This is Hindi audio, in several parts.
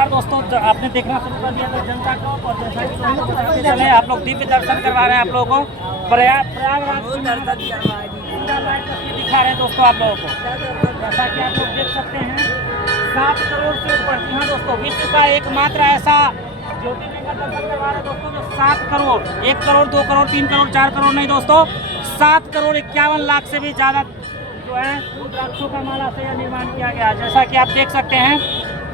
नमस्कार दोस्तों, आपने देखना शुरू कर दिया था जनता को। और जैसा कि चले आप लोग दिव्य दर्शन करवा रहे हैं आप लोगों को। प्रयागराज दिखा रहे हैं दोस्तों आप लोगों को। जैसा कि आप लोग देख सकते हैं 7 करोड़ से ऊपर। जी हाँ दोस्तों, विश्व का एकमात्र ऐसा ज्योतिर्लिंग का दर्शन करवा रहे हैं दोस्तों जो 7 करोड़, 1 करोड़, 2 करोड़, 3 करोड़, 4 करोड़ नहीं दोस्तों, 7 करोड़ 51 लाख से भी ज़्यादा जो है रुद्राक्षों का माला से यह निर्माण किया गया। जैसा कि आप देख सकते हैं,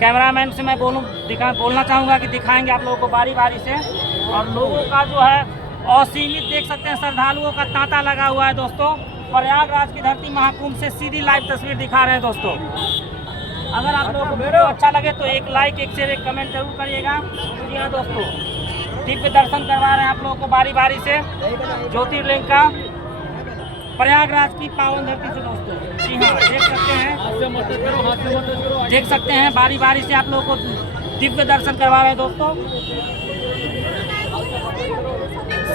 कैमरामैन से मैं बोलना चाहूँगा कि दिखाएंगे आप लोगों को बारी बारी से। और लोगों का जो है असीमित देख सकते हैं, श्रद्धालुओं का तांता लगा हुआ है दोस्तों। प्रयागराज की धरती महाकुंभ से सीधी लाइव तस्वीर दिखा रहे हैं दोस्तों। अगर आप लोगों को वीडियो अच्छा लगे तो एक लाइक, एक शेयर, एक कमेंट जरूर करिएगा। जी हाँ दोस्तों, दिव्य दर्शन करवा रहे हैं आप लोगों को बारी बारी से ज्योतिर्लिंग का, प्रयागराज की पावन धरती से दोस्तों। जी हाँ, देख सकते हैं बारी बारी से आप लोगों को दिव्य दर्शन करवा रहे हैं दोस्तों।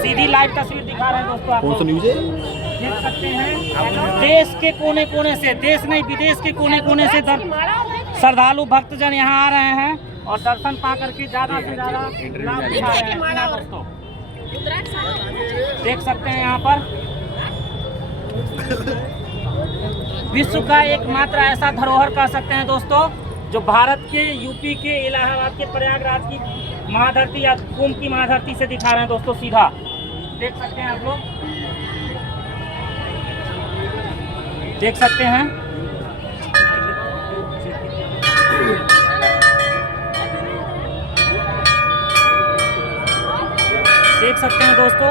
सीधी लाइव तस्वीर दिखा रहे हैं दोस्तों आप लोग। देख सकते हैं देश के कोने कोने से, देश नहीं विदेश के कोने कोने से श्रद्धालु भक्तजन यहाँ आ रहे हैं और दर्शन पा करके ज्यादा से ज्यादा लाभ उठा रहे हैं दोस्तों। देख सकते हैं यहाँ पर विश्व का एकमात्र ऐसा धरोहर कह सकते हैं दोस्तों जो भारत के, यूपी के, इलाहाबाद के प्रयागराज की महाधरती या कुंभ की महाधरती से दिखा रहे हैं दोस्तों सीधा। देख सकते हैं आप लोग, देख सकते हैं। देख सकते हैं दोस्तों,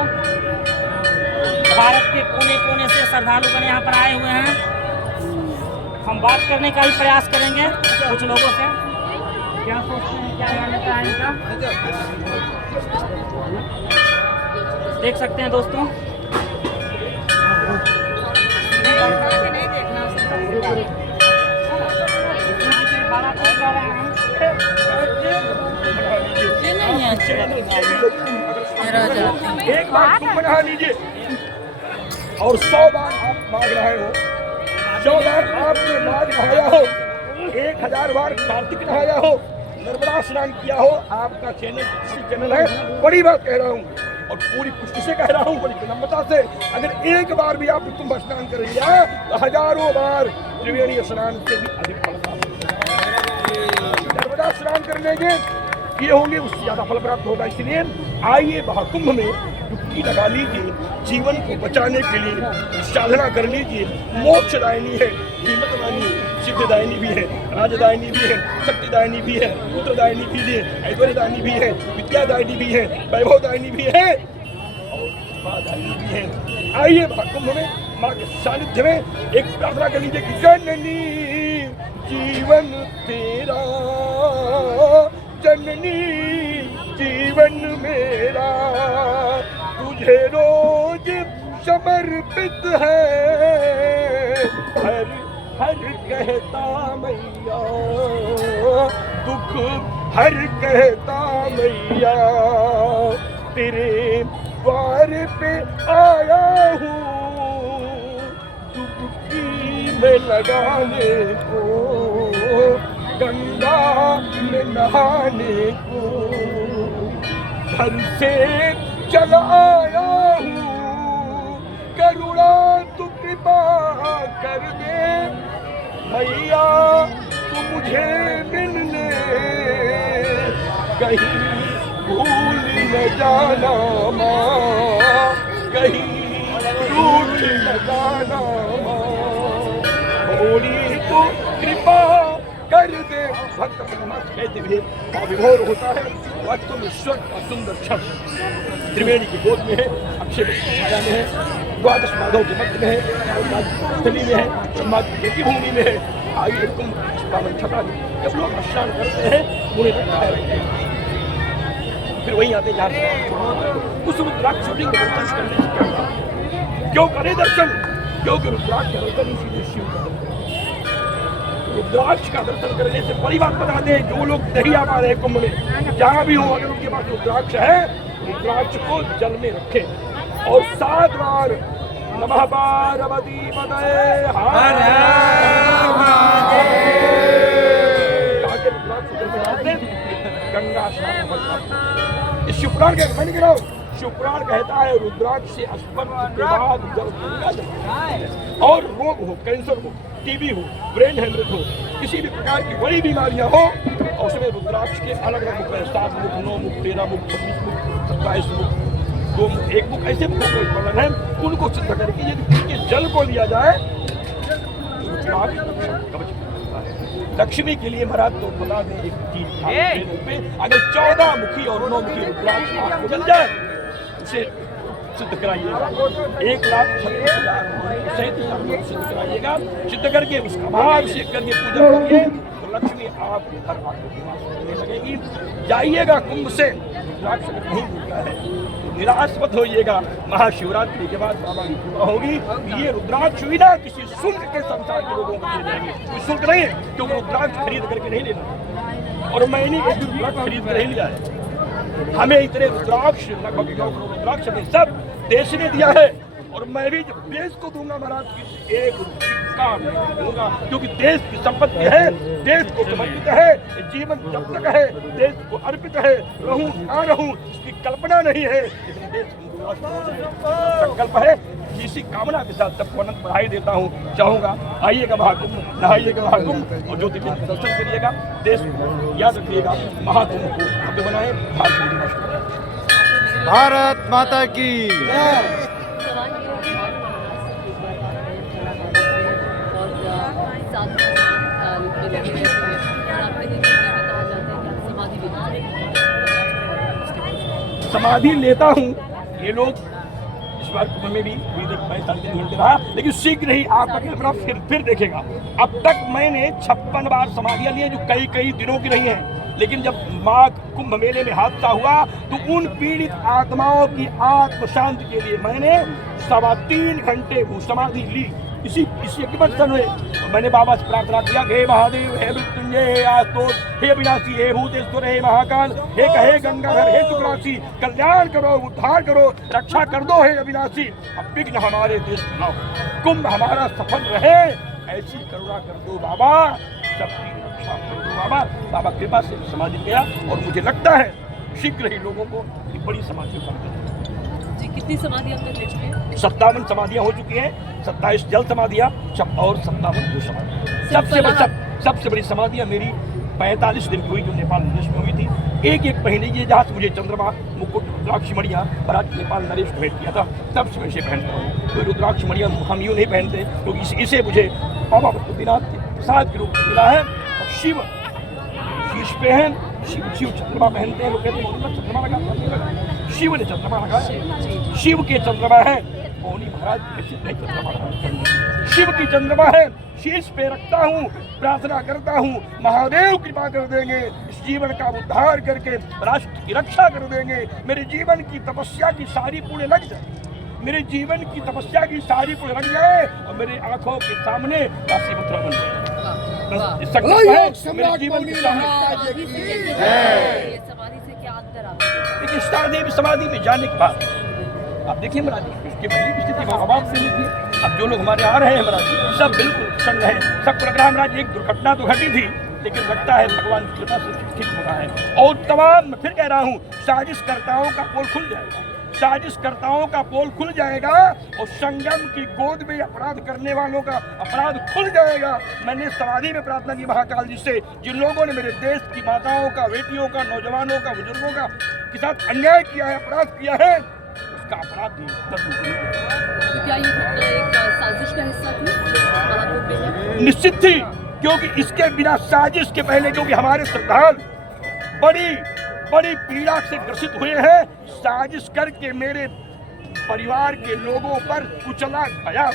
भारत के कोने कोने से श्रद्धालुगण यहाँ पर आए हुए हैं। हम बात करने का ही प्रयास करेंगे कुछ लोगों से, क्या सोचते हैं, क्या मान्यता है इनका। देख सकते हैं दोस्तों, एक बार तुम बना लीजिए और 100 बार आप मांग रहे हो, 100 बार आपने नाग नहाया हो, 1000 बार कार्तिक नहाया हो, नर्मदा स्नान किया हो, आपका चैनल है। बड़ी बात कह रहा हूँ और पूरी पुष्टि से कह रहा हूँ, बड़ी विनम्रता से। अगर एक बार भी आप कुंभ स्नान कर लिया तो हजारों बार त्रिवेणी स्नान से भी अधिक फल प्राप्त होगा। नर्मदा स्नान कर लेंगे ये होंगे उससे ज्यादा फल प्राप्त होगा। इसलिए आइए महाकुंभ में डुबकी लगा लीजिए, जीवन को बचाने के लिए साधना कर लीजिए। मोक्षदायिनी है, हिम्मतदायिनी, सिद्धदायिनी भी है, राजदायिनी भी है, शक्तिदायिनी भी है, पुत्रदायिनी भी है, ऐश्वर्यदायिनी भी है, विद्यादायिनी भी है, वैभवदायिनी भी है और मादायिनी भी है। आइए महाकुंभ में माँ के सानिध्य में एक प्रार्थना कर लीजिए कि जननी जीवन तेरा, जननी जीवन मेरा, तुझे रोज समर्पित है, हर हर कहता मैया, दुख हर कहता मैया, तेरे द्वार पे आया हूँ डुबकी में लगाने को, गंगा में नहाने को, घर से चल आया हूँ, करुणा तू कृपा कर दे मैया, तू मुझे मिलने कहीं भूल न जाना माँ, कहीं रूठ न जाना माँ, बोली तो कृपा कर दे। भक्त कहते हुए विभोर होता है, वास्तव ईश्वर का सुंदर शब्द त्रिवेणी की गोद में है, अक्षय छाया में है, द्वादश माधव के मध्य में है, स्थली में है, ब्रह्माजी की भूमि में है। आइए कुंभ पावन छटा जब लोग स्नान करते हैं मुझे लगता है फिर वहीं आते जाते हैं। उस रुद्राक्ष शिवलिंग का दर्शन करने से क्या होगा? क्यों करे दर्शन? क्योंकि रुद्राक्ष का दर्शन इसीलिए शिव का दर्शन। रुद्राक्ष का दर्शन करने से बड़ी बात बता दें, जो लोग नहीं आ पा रहे कुंभ में, जहाँ भी हो, अगर उनके पास रुद्राक्ष है, रुद्राक्ष को जल में रखें और 7 बार नमः पार्वती पतये हर हर महादेव रुद्राक्ष जल में डाल दें। गंगा स्नान करता। इस शिवपुराण के मैंने कहा शिवपुराण कहता है रुद्राक्ष से स्पर्श के बाद जल गंगा जल और रोग हो, कैंसर हो, टीबी हो, ब्रेन हेमरेज हो, किसी भी प्रकार की बड़ी बीमारियां हो और उसमें रुद्राक्ष के अलग अलग मुख है, 7 मुख, 9 मुख, 13 मुख, 26 मुख, 27 मुख, 2 मुख, 1 मुख, ऐसे मुखों का वर्णन है। उनको सिद्ध करके यदि उनके जल को लिया जाए लक्ष्मी के लिए महाराज तो बता दें एक चीज, अगर 14 मुखी और 9 मुखी रुद्राक्ष आपको मिल जाए उसे सिद्ध कराइएगा, 1,36,000 सिद्ध कराइएगा। सिद्ध करके उसका महाअभिषेक करके पूजा करिए तो लक्ष्मी आपके घर आकर निवास करने लगेगी। जाइएगा कुंभ से, रुद्राक्ष अगर नहीं मिलता है निराश मत होइएगा। महाशिवरात्रि के बाद बाबा की कृपा होगी, ये रुद्राक्ष भी ना किसी शुल्क के संसार के लोगों को दिए जाएंगे। कोई शुल्क नहीं है, क्योंकि रुद्राक्ष खरीद करके नहीं लेना और मैंने एक रुद्राक्ष खरीद कर नहीं लिया है। हमें इतने रुद्राक्ष लगभग 9 करोड़ रुद्राक्ष हमें सब देश ने दिया है और मैं भी जब देश को दूंगा महाराज की 1 रुपया दूंगा, क्योंकि देश की संपत्ति है, देश को समर्पित है, जीवन जब तक है देश को अर्पित है, रहूं ना रहूं इसकी कल्पना नहीं है, लेकिन देश संकल्प है। इसी कामना के साथ सबको अनंत बधाई देता हूँ। चाहूंगा आइएगा महाकुंभ, नहाइएगा महाकुंभ और ज्योतिर्लिंग का दर्शन करिएगा। देश को याद रखिएगा, महाकुंभ को भव्य बनाए। भारत माता की समाधि लेता हूँ। ये लोग इस बार कुंभ में भी 45 घंटे रहा, लेकिन शीघ्र ही आपका कैमरा फिर देखेगा। अब तक मैंने 56 बार समाधियां ली जो कई दिनों की रही हैं, लेकिन जब माघ कुंभ मेले में हादसा हुआ तो उन पीड़ित आत्माओं की आत्म शांति के लिए मैंने 3.25 घंटे वो समाधि ली। इसी दर्शन हुए मैंने बाबा से प्रार्थना किया, हे महादेव, हे मृत्युंजय, हे आस्तोष, हे अविनाशी, हे भूतेश्वर, हे महाकाल, हे कहे गंगाधर, हे शुक्रासी, कल्याण करो, उद्धार करो, रक्षा कर दो हे अविनाशी। अब विघ्न हमारे देश में कुंभ हमारा सफल रहे, ऐसी करुणा कर दो बाबा, सबकी रक्षा कर दो बाबा। बाबा कृपा से समाधि गया और मुझे लगता है शीघ्र ही लोगों को बड़ी समाधि कर देंगे। कितनी समाधि अब तक ले चुके हैं? 57 समाधियां हो चुकी हैं, 27 जल समाधियां और 57 भू समाधियां। सबसे बड़ी समाधियां मेरी 45 दिन की हुई जो नेपाल नरेश में हुई थी। एक महीने ये जहाँ से मुझे चंद्रमा मुकुट रुद्राक्ष मणियां महाराज नेपाल नरेश को भेंट किया था, तब से मैं इसे पहनता हूँ। कोई रुद्राक्ष मणियां हम यूँ नहीं पहनते, क्योंकि इसे मुझे बाबा बद्रीनाथ के प्रसाद के रूप में मिला है। और शिव शीश पे है, शिव चंद्रमा पहनते हैं, लोग कहते हैं चंद्रमा लगा, शिव ने चंद्रमा लगा, शिव के चंद्रमा है। मौनी महाराज नहीं चंद्रमा लगा, शिव की चंद्रमा है, शीश पे रखता हूँ, प्रार्थना करता हूँ, महादेव कृपा कर देंगे, इस जीवन का उद्धार करके राष्ट्र की रक्षा कर देंगे। मेरे जीवन की तपस्या की सारी पुण्य लग जाए, मेरे जीवन की तपस्या की सारी पुण्य लग जाए और मेरे आंखों के सामने काशी मथुरा बन जाए। मेरे जीवन की समाधि से क्या अंतर आता है? देखिए देवी समाधि में जाने के बाद आप देखिए महाराज उसकी पहली की स्थिति माँ बाप से नहीं थी। अब जो लोग हमारे आ रहे हैं महाराज सब बिल्कुल प्रसन्न है, सब लग रहा है महाराज एक दुर्घटना तो घटी थी, लेकिन लगता है भगवान की कृपा से ठीक हो रहा है। और तमाम मैं फिर कह रहा हूँ साजिशकर्ताओं का पोल खुल जाएगा, साजिशकर्ताओं का पोल खुल जाएगा और संगम की गोद में अपराध करने वालों का अपराध खुल जाएगा। मैंने समाधि में प्रार्थना की महाकाल जी से, जिन लोगों ने मेरे देश की माताओं का, बेटियों का, नौजवानों का, बुजुर्गों का के साथ अन्याय किया है, अपराध किया है, उसका अपराध भी तो क्या ये घटना एक साजिश का हिस्सा थी? निश्चित थी, क्योंकि इसके बिना साजिश के पहले क्योंकि हमारे श्रद्धालु बड़ी पीड़ा से ग्रसित हुए हैं, साजिश करके मेरे परिवार के लोगों पर कुचला गया,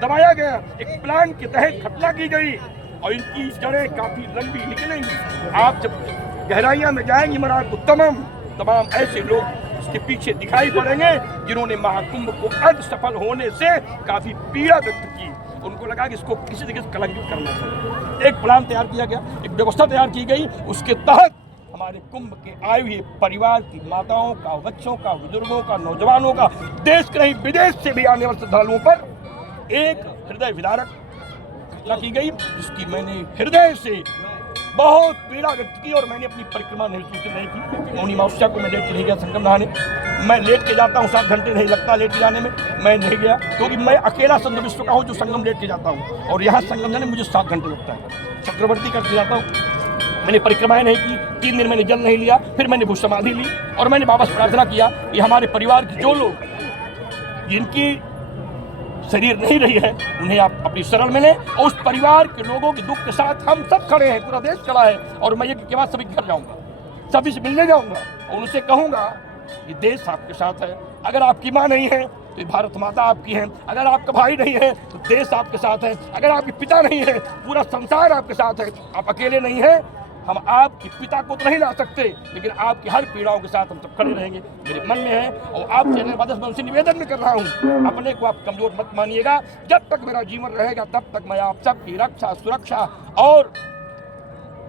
दबाया गया, एक प्लान के तहत घटना की गई और इनकी जड़ें काफी लंबी निकलेंगी। आप जब गहराइयां में जाएंगे महाराज तो तमाम ऐसे लोग इसके पीछे दिखाई पड़ेंगे जिन्होंने महाकुंभ को अर्ध सफल होने से काफी पीड़ा व्यक्त की। उनको लगा कि इसको किसी तरीके से कलंकित करना चाहिए। एक प्लान तैयार किया गया, एक व्यवस्था तैयार की गई, उसके तहत हमारे कुंभ के आए हुए परिवार की माताओं का, बच्चों का, बुजुर्गों का, नौजवानों का, देश के नहीं विदेश से भी आने वाले श्रद्धालुओं पर एक हृदय विदारक घटना की गई, जिसकी मैंने हृदय से बहुत पीड़ा व्यक्त की और मैंने अपनी परिक्रमा नहीं की। मौनी अमावस्या को मैं लेट के नहीं गया संगम नहाने। मैं लेट के जाता हूँ, 7 घंटे नहीं लगता लेट के जाने में, मैं नहीं गया क्योंकि मैं अकेला संत विश्व का हूँ जो संगम लेट के जाता हूँ, और यहाँ संगम जाने मुझे 7 घंटे लगता है। चक्रवर्ती करके जाता हूँ, मैंने परिक्रमाएं नहीं की, 3 दिन मैंने जल नहीं लिया, फिर मैंने भूष समाधि ली और मैंने बाबा से प्रार्थना किया कि हमारे परिवार के जो लोग जिनकी शरीर नहीं रही है उन्हें आप अपनी शरण में लें, और उस परिवार के लोगों के दुख के साथ हम सब खड़े हैं, पूरा देश खड़ा है। और मैं ये के बाद सभी घर जाऊंगा, सभी से मिलने जाऊंगा और उनसे कहूंगा ये देश आपके साथ है। अगर आपकी माँ नहीं है तो भारत माता आपकी है, अगर आपका भाई नहीं है तो देश आपके साथ है, अगर आपके पिता नहीं है पूरा संसार आपके साथ है। आप अकेले नहीं हैं। हम आपके पिता को तो नहीं ला सकते, लेकिन आपकी हर पीड़ाओं के साथ हम सब खड़े रहेंगे, मेरे मन में है। और आप चैनल वादस में उनसे निवेदन भी कर रहा हूँ, अपने को आप कमजोर मत मानिएगा। जब तक मेरा जीवन रहेगा तब तक मैं आप सबकी रक्षा, सुरक्षा और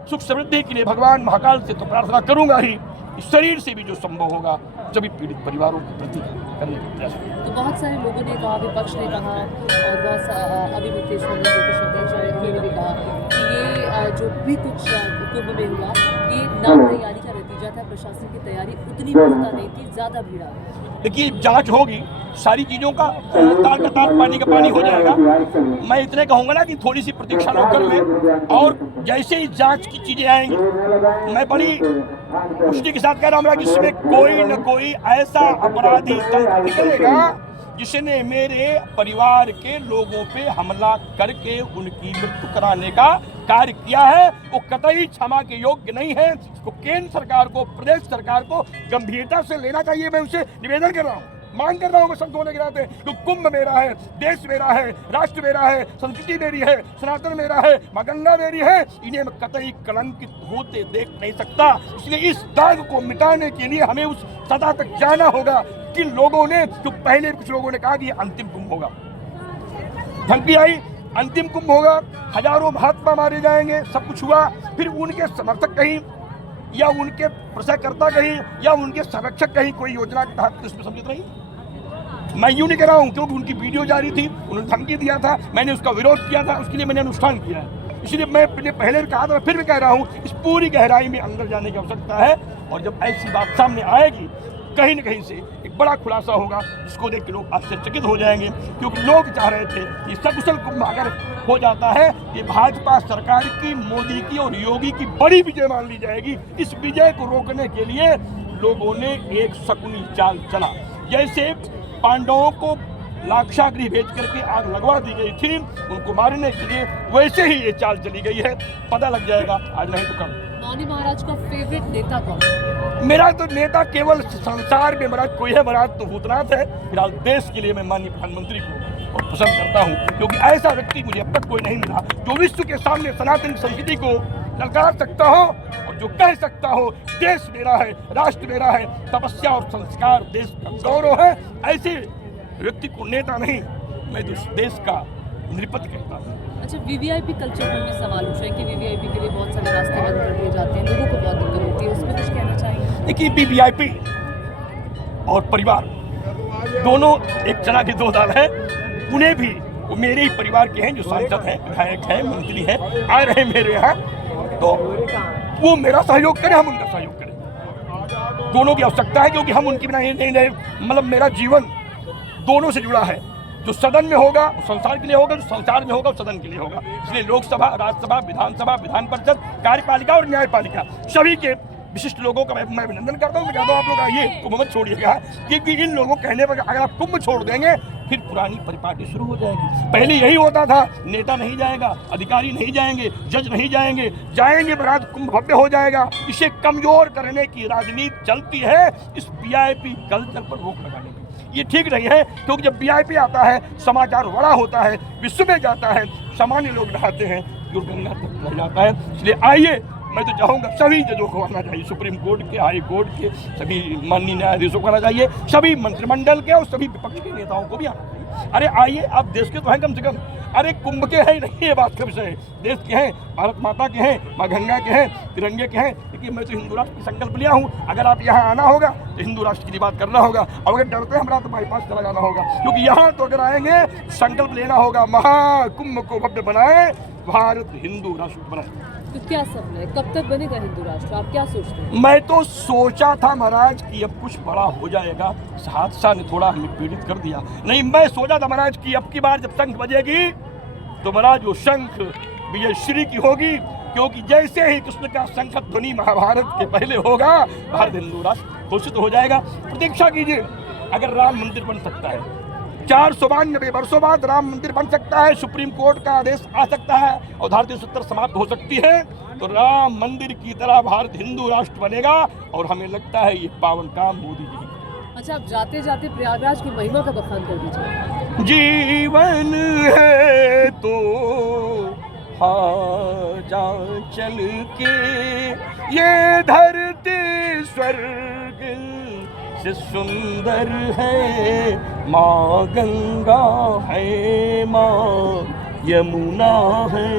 सुख समृद्धि के लिए भगवान महाकाल से तो प्रार्थना करूंगा ही, इस शरीर से भी जो संभव होगा सभी पीड़ित परिवारों के प्रति करने का प्रयास। तो बहुत सारे लोगों ने कहा, विपक्ष ने कहा और बहुत अभी मुकेश शंकराचार्य ने भी कहा कि ये जो भी कुछ कुंभ में हुआ ये ना तैयारी का नतीजा था, प्रशासन की तैयारी उतनी मजबूत नहीं थी, ज़्यादा भीड़ आ गई। देखिए जांच होगी, सारी चीज़ों का तार का तार पानी का पानी हो जाएगा। मैं इतने कहूँगा ना कि थोड़ी सी प्रतीक्षा लोग कर लें, और जैसे ही जांच की चीज़ें आएंगी मैं बड़ी पुष्टि के साथ कह रहा हूँ कि इसमें कोई न कोई ऐसा अपराधी तंत्र निकलेगा जिसने मेरे परिवार के लोगों पे हमला करके उनकी मृत्यु कराने का कार्य किया है। वो कतई क्षमा के योग्य नहीं है। तो केंद्र सरकार को, प्रदेश सरकार को गंभीरता से लेना चाहिए। मैं उनसे निवेदन कर रहा हूँ, मांग कर रहा हूँ मैं सब होने के नाते, तो कुंभ मेरा है, देश मेरा है, राष्ट्र मेरा है, संस्कृति मेरी है, सनातन मेरा है, माँ गंगा मेरी है, इन्हें मैं कतई कलंकित होते देख नहीं सकता। इसलिए इस दाग को मिटाने के लिए हमें उस सदा तक जाना होगा। किन लोगों ने, तो पहले कुछ लोगों ने कहा कि अंतिम कुंभ होगा, धमकी आई अंतिम कुंभ होगा, हजारों महात्मा मारे जाएंगे, सब कुछ हुआ। फिर उनके समर्थक कहीं या उनके प्रसारकर्ता कहीं या उनके संरक्षक कहीं कोई योजना के तहत इसमें सम्मिलित नहीं। मैं यूं नहीं कह रहा हूं क्योंकि उनकी वीडियो जारी थी, उन्होंने धमकी दिया था, मैंने उसका विरोध किया था, उसके लिए मैंने अनुष्ठान किया है। इसलिए मैं पहले भी कहा था, फिर भी कह रहा हूँ, इस पूरी गहराई में अंदर जाने की आवश्यकता है। और जब ऐसी बात सामने आएगी कहीं न कहीं से एक बड़ा खुलासा होगा जिसको देख के लोग आश्चर्यचकित हो जाएंगे, क्योंकि लोग चाह रहे थे कि सकुशल कुंभ अगर हो जाता है कि भाजपा सरकार की, मोदी की और योगी की बड़ी विजय मान ली जाएगी। इस विजय को रोकने के लिए लोगों ने एक शकुनी चाल चला। जैसे पांडवों को लाक्षागृह भेज करके आग लगवा दी गई थी उनको मारने के लिए, वैसे ही ये चाल चली गई है। पता लग जाएगा आज नहीं तो कल। मौनी महाराज का फेवरेट नेता कौन? मेरा तो नेता केवल संसार में महाराज कोई है, महाराज तो भूतनाथ है। फिलहाल देश के लिए मैं माननीय प्रधानमंत्री को और पसंद करता हूँ, क्योंकि ऐसा व्यक्ति मुझे अब तक कोई नहीं मिला जो विश्व के सामने सनातन संस्कृति को ललकार सकता हो और जो कह सकता हो देश मेरा है, राष्ट्र मेरा है, तपस्या और संस्कार देश का गौरव है। ऐसे व्यक्ति को नेता नहीं, मैं तो देश का नृपति कहता हूँ। अच्छा, वीवीआईपी कल्चर पर भी सवाल उठ रहे हैं कि वीवीआईपी के लिए बहुत सारे रास्ते बंद कर दिए जाते हैं, लोगों को बहुत दिक्कत होती है, उस पर कुछ कहना चाहिए? देखिए वीवीआईपी और परिवार दोनों एक चना के दो दाल है। उन्हें भी वो मेरे ही परिवार के हैं, जो सांसद हैं, विधायक हैं, मंत्री हैं, आ रहे हैं मेरे यहाँ, तो वो मेरा सहयोग करें, हम उनका सहयोग करें। दोनों की आवश्यकता है, क्योंकि हम उनकी बिना नहीं रहे। मतलब मेरा जीवन दोनों से जुड़ा है। जो सदन में होगा वो संसार के लिए होगा, जो संसार में होगा वो सदन के लिए होगा। इसलिए लोकसभा, राज्यसभा, विधानसभा, विधान परिषद, कार्यपालिका और न्यायपालिका सभी के विशिष्ट लोगों का मैं अभिनंदन करता हूँ। मैं कहता हूँ आप लोग आइए, कुंभ मत छोड़िएगा, क्योंकि इन लोगों कहने पर अगर आप कुंभ छोड़ देंगे फिर पुरानी परिपाटी शुरू हो जाएगी। पहले यही होता था, नेता नहीं जाएगा, अधिकारी नहीं जाएंगे, जज नहीं जाएंगे, जाएंगे बरात, कुंभ भव्य हो जाएगा। इसे कमजोर करने की राजनीति चलती है, इस वीआईपी कल्चर पर रोक लगाने की। ये ठीक नहीं है, क्योंकि जब वीआईपी आता है समाचार बड़ा होता है, विश्व में जाता है, सामान्य लोग नहाते हैं, जो गंगा तक रह जाता है। इसलिए आइए, मैं तो चाहूँगा सभी जजों को आना चाहिए, सुप्रीम कोर्ट के, हाई कोर्ट के, सभी माननीय न्यायाधीशों को आना चाहिए, सभी मंत्रिमंडल के और सभी विपक्ष के नेताओं को भी आना चाहिए। अरे आइए, आप देश के तो हैं कम से कम। अरे कुंभ के हैं नहीं, ये बात का विषय है, देश के हैं, भारत माता के हैं, माँ गंगा के हैं, तिरंगे के हैं। लेकिन मैं तो हिंदू राष्ट्र की संकल्प लिया हूँ। अगर आप यहाँ आना होगा तो हिंदू राष्ट्र की बात करना होगा, और अगर डरते हमारा तो बाईपास चला जाना होगा, क्योंकि यहाँ तो अगर आएंगे संकल्प लेना होगा, महाकुंभ को भव्य बनाए, भारत हिंदू राष्ट्र बनाए। तो क्या सपना है, कब तक बनेगा हिंदू राष्ट्र, आप क्या सोचते हैं? मैं तो सोचा था महाराज कि अब कुछ बड़ा हो जाएगा, इस हादसा ने थोड़ा हमें पीड़ित कर दिया। नहीं, मैं सोचा था महाराज कि अब की बार जब शंख बजेगी तो महाराज वो शंख विजय श्री की होगी, क्योंकि जैसे ही कृष्ण का शंख ध्वनि महाभारत के पहले होगा, भारत हिंदू राष्ट्र घोषित हो जाएगा। प्रतीक्षा कीजिए, अगर राम मंदिर बन सकता है, 492 वर्षों बाद राम मंदिर बन सकता है, सुप्रीम कोर्ट का आदेश आ सकता है और धारा 370 समाप्त हो सकती है, तो राम मंदिर की तरह भारत हिंदू राष्ट्र बनेगा। और हमें लगता है ये पावन काम मोदी जी। अच्छा, आप जाते जाते प्रयागराज की महिमा का बखान कर दीजिए। जीवन है तो जा चल के ये धरती स्वर्ग से सुंदर है, माँ गंगा है, माँ यमुना है,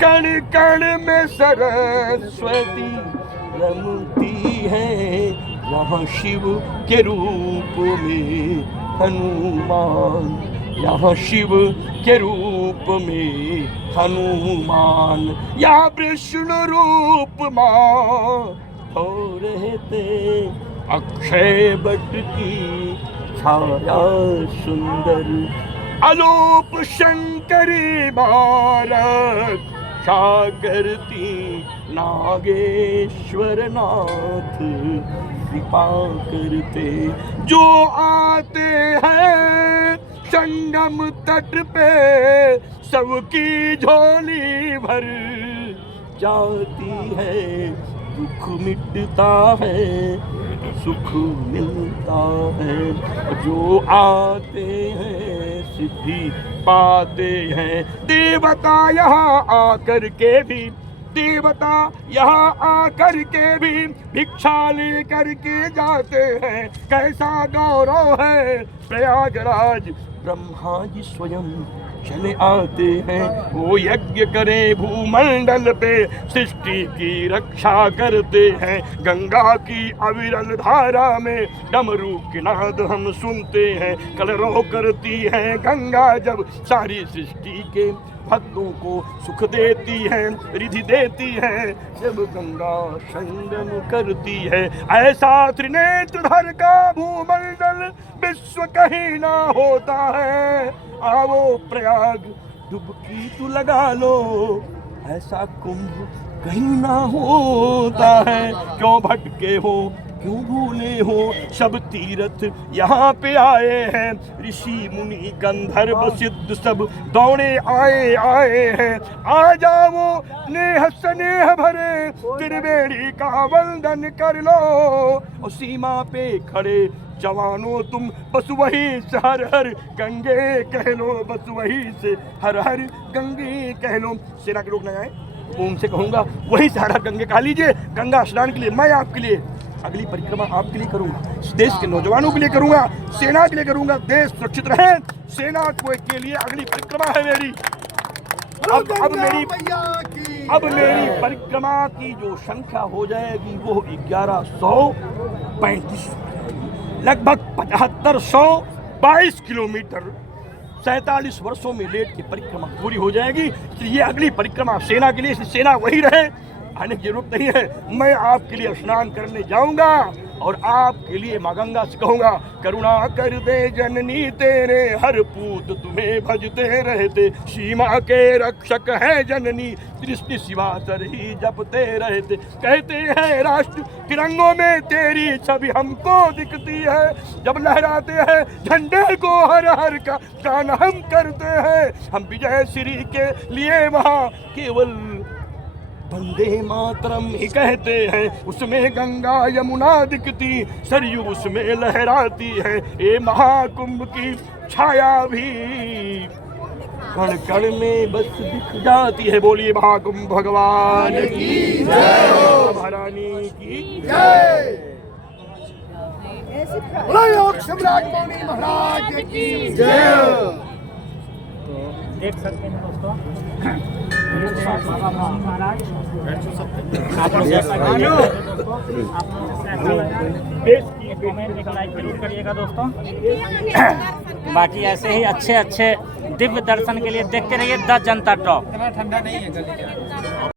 कण कण में सरस्वती रमती है, यहाँ शिव के रूप में हनुमान, यहाँ शिव के रूप में हनुमान, यहाँ विष्णु रूप माँ हो रहते, अक्षय वट की छाया सुंदर, अलोप शंकरी भारत सागरती नागेश्वर नाथ कृपा करते, जो आते हैं संगम तट पे सबकी झोली भर जाती है, दुख मिटता है सुख मिलता है, जो आते हैं सिद्धि पाते हैं, देवता यहाँ आकर के भी, देवता यहाँ आकर के भी भिक्षा लेकर के जाते हैं, कैसा गौरव है प्रयागराज, ब्रह्मा जी स्वयं चले आते हैं, वो यज्ञ करे भूमंडल पे, सृष्टि की रक्षा करते हैं, गंगा की अविरल धारा में डमरू की नाद हम सुनते हैं, कलरव करती है गंगा जब सारी सृष्टि के भक्तों को सुख देती है, रिधि देती है, जब गंगा संगम करती है, ऐसा त्रिनेत्रधर का भूमंडल विश्व कहीं ना होता है, आओ प्रयाग डुबकी तू लगा लो, ऐसा कुंभ कहीं ना होता है, क्यों भटके हो क्यों भूले हो, सब तीर्थ यहाँ पे आए हैं, ऋषि मुनि गंधर्व सिद्ध सब दौड़े आए हैं, आ जाओ नेह स्नेह भरे त्रिवेणी का वंदन कर लो, और सीमा पे खड़े जवानों तुम बस वही से हर हर गंगे कह लो, बस वही से हर हर गंगे कह लो। सेना के लोग न आए, ओम से कहूँगा वही से हर हर गंगे कहा लीजिए, गंगा स्नान के लिए मैं आपके लिए अगली परिक्रमा आपके लिए करूंगा, देश के नौजवानों के लिए करूंगा, सेना के लिए करूंगा, देश सुरक्षित रहे, सेना के लिए अगली परिक्रमा है मेरी। अब मेरी परिक्रमा की जो संख्या हो जाएगी वो 1135, लगभग 7522 किलोमीटर 47 वर्षों में लेट की परिक्रमा पूरी हो जाएगी। इसलिए अगली परिक्रमा सेना के लिए, सेना वही रहे, आने की जरूरत नहीं है। मैं आपके लिए स्नान करने जाऊंगा और आपके लिए माँ गंगा से कहूंगा, करुणा कर दे जननी तेरे हर पूत तुम्हें भजते रहते, सीमा के रक्षक है जननी दृष्टि शिवा तरही जपते रहते, कहते हैं राष्ट्र तिरंगों में तेरी छवि हमको दिखती है, जब लहराते हैं झंडे को हर हर का गान हम करते हैं, हम विजय श्री के लिए वहाँ केवल वंदे मातरम ही कहते हैं, उसमें गंगा यमुना दिखती सरयू उसमें लहराती है, ये महाकुंभ की छाया भी कण कण में बस दिख जाती है। बोलिए महाकुंभ भगवान की जय, महारानी की जय, सम्राट मौनी महाराज की जय। देख सकते हैं दोस्तों, महाराज लाइक जरूर करिएगा दोस्तों। बाकी ऐसे ही अच्छे दिव्य दर्शन के लिए देखते रहिए 10 जनता टॉक। ठंडा नहीं है गली का।